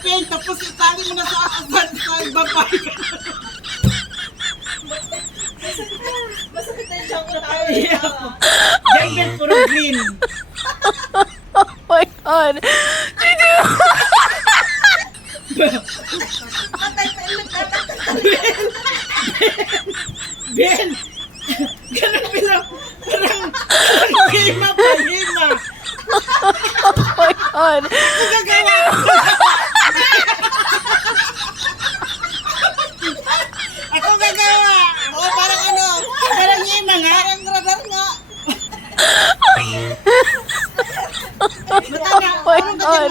Pink, tapos itali mo na sa baba. Masakit na yung tiyan ko tayo. Ganyan, puro green. Oh my God. Patay pa yung nagtatatay. Ben! Ganun bilang, parang hima pa, hima. Oh my God. Ano gagawa? Ako gagawa. O, parang ano, parang hima nga. Parang radar nga. Mata na, Oh my parang God.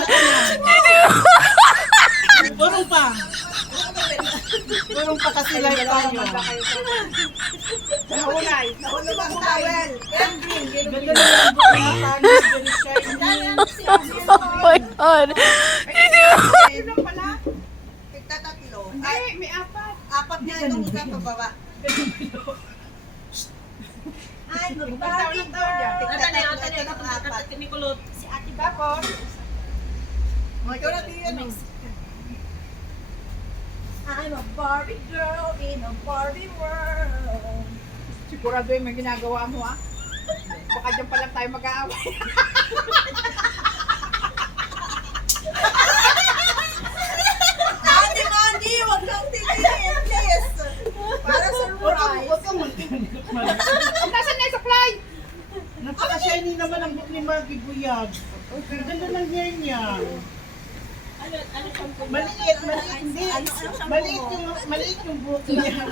Burong pa. Burong pa kasi live tayo. Nahulay. Nahulay ang towel. Yan, green. Ganda na yung buhok niya, tanis, very shiny. Oh my God. Ilan pala? Tigtatatlo. Ay, may apat. Apat na itong isa pababa. Ay, Barbie girl. Tigtatatlo. Ito ng apat. Si Ate Bakor. Ikaw na tiyan. I'm a Barbie girl in a Barbie world. Sigurado yung may ginagawa mo, ah. Baka dyan pa lang tayo mag-aaway. Ate Mandy, wag kang tingin, please. Para surprise. Huwag kang magkano. Nasaan na yung supply? Napaka-shiny naman ang buhok ni Maggie Buyag. Ganda ng hair niya. Maliit, hindi. Maliit yung buhok niya.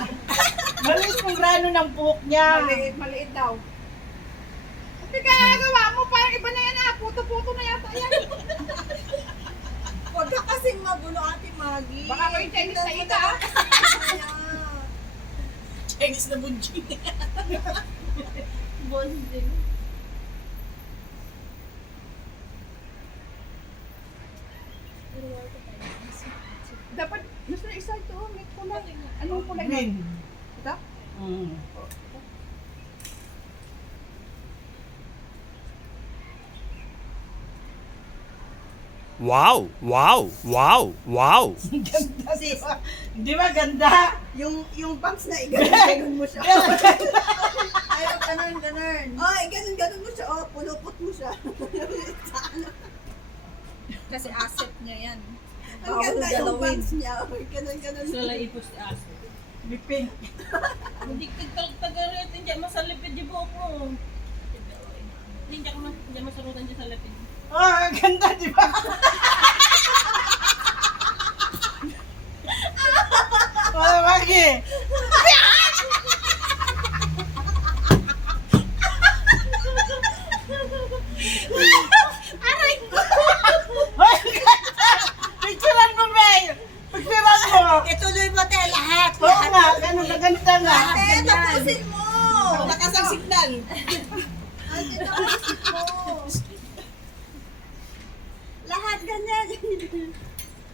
Maliit yung grano ng buhok niya. Maliit, maliit daw. Ano ginagawa mo? Parang iba na yan, ah. Puto-puto na yata yan. Huwag ka kasing magulo, Ate Maggie. Baka may Chinese na ita, ah. Chinese na bunjing. Bonding. Dapat, gusto na isa ito, may kulay. Anong kulay na? Green. Ito? Mm. Wow! Wow! Wow! Wow! Ganda, di Sis, ba? Di ba ganda? yung pants na iganon mo siya. Ay, ganun. Ay, ganun mo siya. Oh, pulupot mo siya. Kasi asset niya yan. Ang Bawal ganda yung galawin. pants niya. Oh, ganun. Sila ipos ti asset. May pink. Hindi tagarit, hindi masalipid yung buhok mo. Hindi masarutan dyan sa lapid. Oh, ang ganda, di ba? Oh, Maggie. Hoy, ang ganda. Picturean mo, May. Picturean mo. Ituloy mo tayo lahat. Oo nga, ganun na ganda nga. Ate, tapusin mo. Lakas ang signal. Ate, tapusin mo. Lahat ganyan.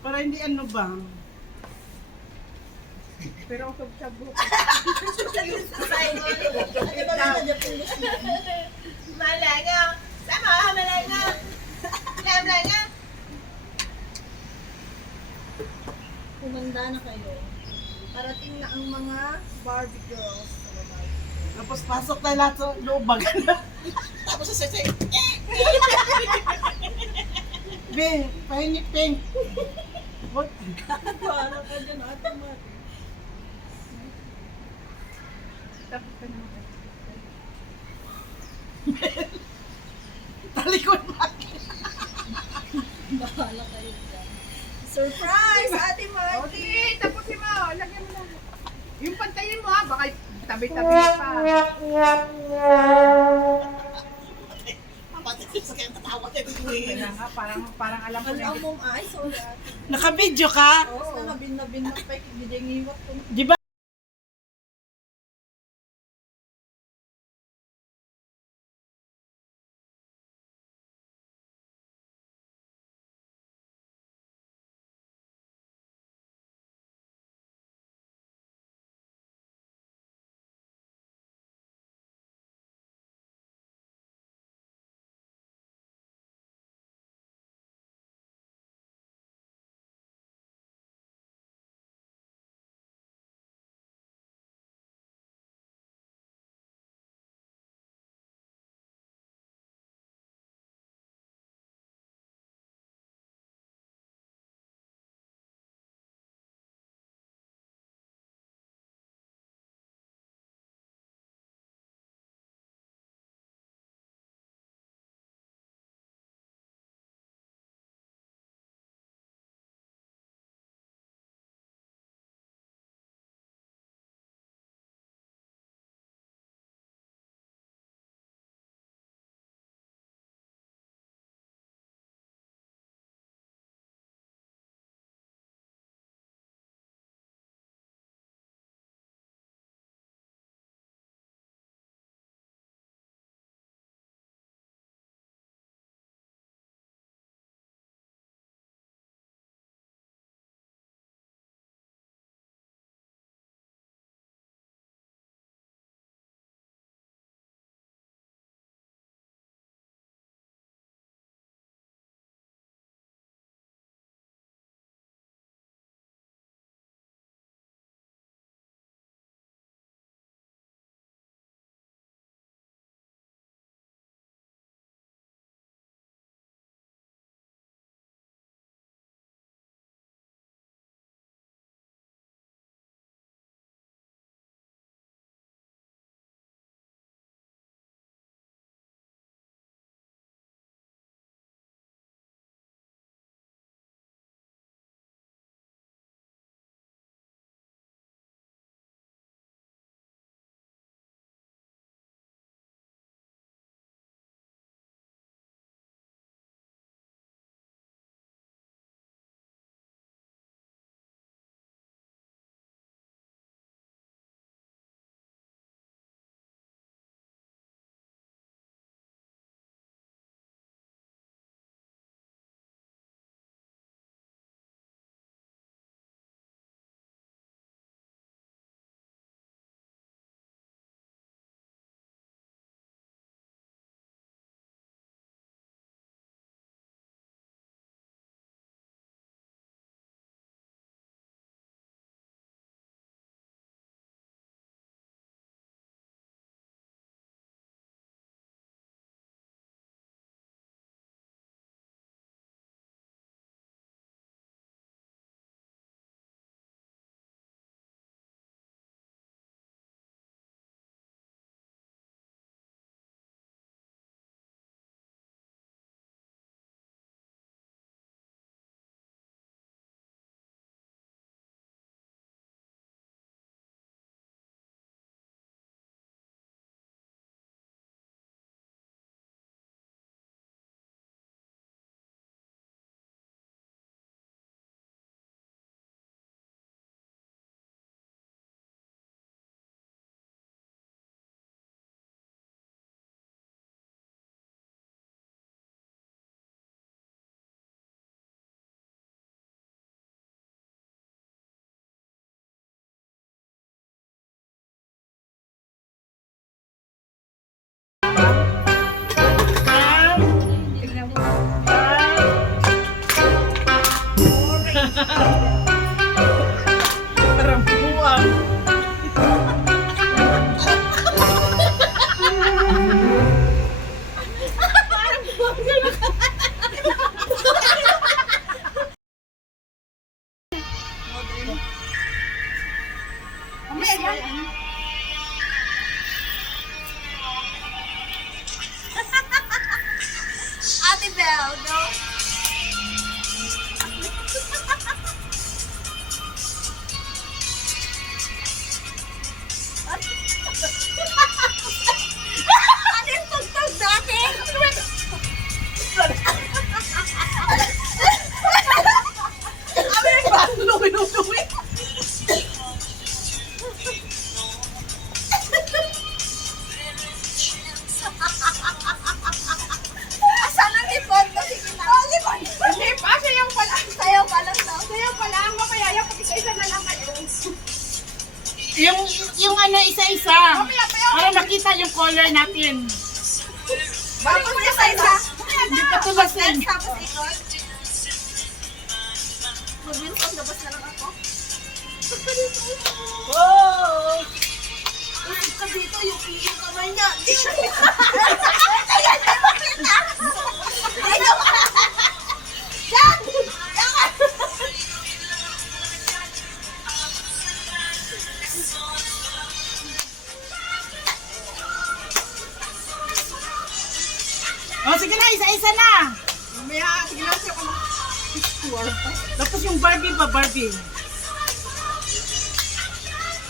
Para hindi ano ba? Pero ang sabsabo. Malaga. Sama, malaga. Malaga. Kumanda na kayo. Parating na ang mga Barbie girls. Tapos pasok tayo lahat sa loob. Tapos sa sasay. Be, pahingi pink. What? Para ka dyan, ate Mati. Tapos ka naman. Talikod, Maggie. Bahala kayo dyan. Surprise, Ate O, Marty. sige, tapusin mo. Lagyan mo lang. Yung pantayin mo, ha. Baka tabi-tabi pa. Kaya nga, parang alam ko Ano na ang mong eyes? Sorry, Ate. Naka-video ka? Oo, nabin na pa. Hindi niya ngiwat ko. Di ba? Parang buwang. Ate Belle, no? Ano yung tugtog natin? Ano yung balo minutuwi? Asan ang lipod? Sige na. Oh, lipod! Hindi pa, sayaw pa lang. Sayaw pa lang daw. Sayaw pa lang. Mamaya yung pag-isa na lang kayo. Yung ano, isa-isa. Mamaya pa yun. Para makita yung color natin. Bakit mo sa isa? Hindi pa tulasin. Tapos ikot. Mag-wilcom, labas na lang ako. Wow! Isip ka dito, yung kamay niya. Kaya na makita! Dito ka! Diyan! Diyan! O, sige na, isa-isa na. Mamaya, sige lang siya ko. Tapos yung Barbie pa, Barbie.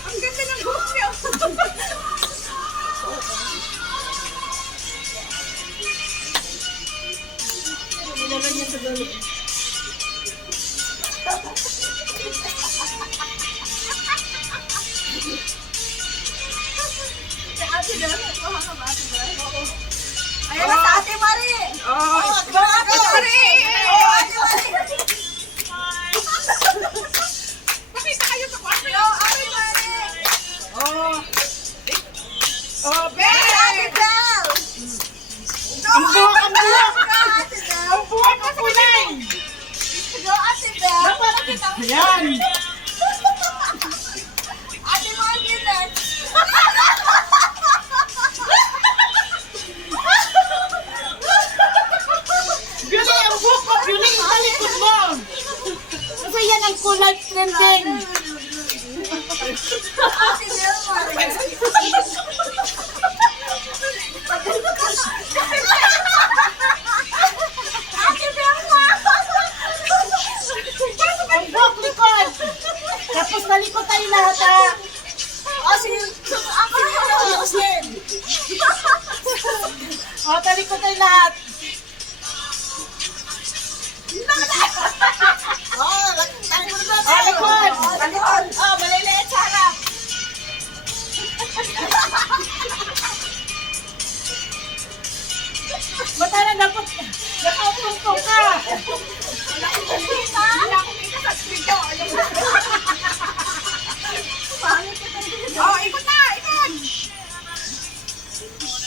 Ang ganda ng buhok niya. Ayan na sa Ate Marie! Oh, Go, Ate Marie! Oh, Ate Marie! Pakita kayo sa kwarto. Go, Ate Marie! Oh. Oh, Go, Ate babe! Belle! Ang buwak, ang buwak. Go, Ate Belle! Ang buwak na kulay. Go, Ate Belle! Ayan. Ate Marie din! Beauty, ang buhok mo. Beauty, italikod mo. Kasi yan ang kulay trending. Ate Belle, Marie! Ate Belle, Ang buhok likod. Tapos nalikod tayo lahat ha. Oh, sige. Ako na yung Muslim. O, talikod tayo lahat. Oh, talikod na O, likod. talikod. Oh, maliliit sa harap. Bata na dapat. Nakautong-tong ka. Wala akong kita sa video. Oh, ikot na! Ikot!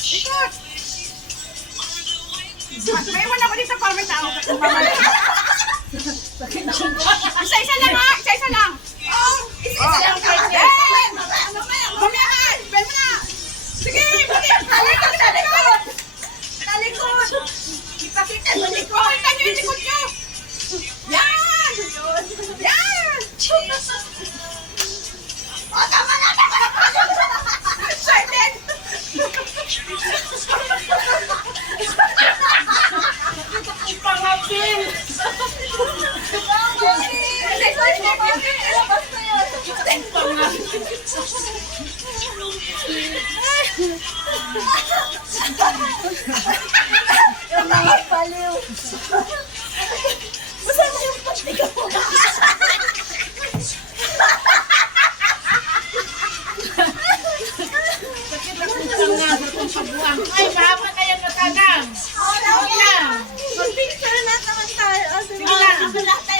Ikot! May iwan ako dito para may tao. Isa-isa lang ha! Isa-isa lang! Oh! Isa-isa lang! Ben! Mamaya! Ben mo na! Sige! Talikod! Talikod! Talikod. Ipakita sa likod! Pakita niyo yung likod niyo! Yan! Yan! Oh, tama na, tama na. Excited! Pangapin. Yung mga baliw. Basta mo yung pastiga mo. Ay, mahaba na yan, matadang. Mag-picture na naman tayo. Sige na. Lahat tayo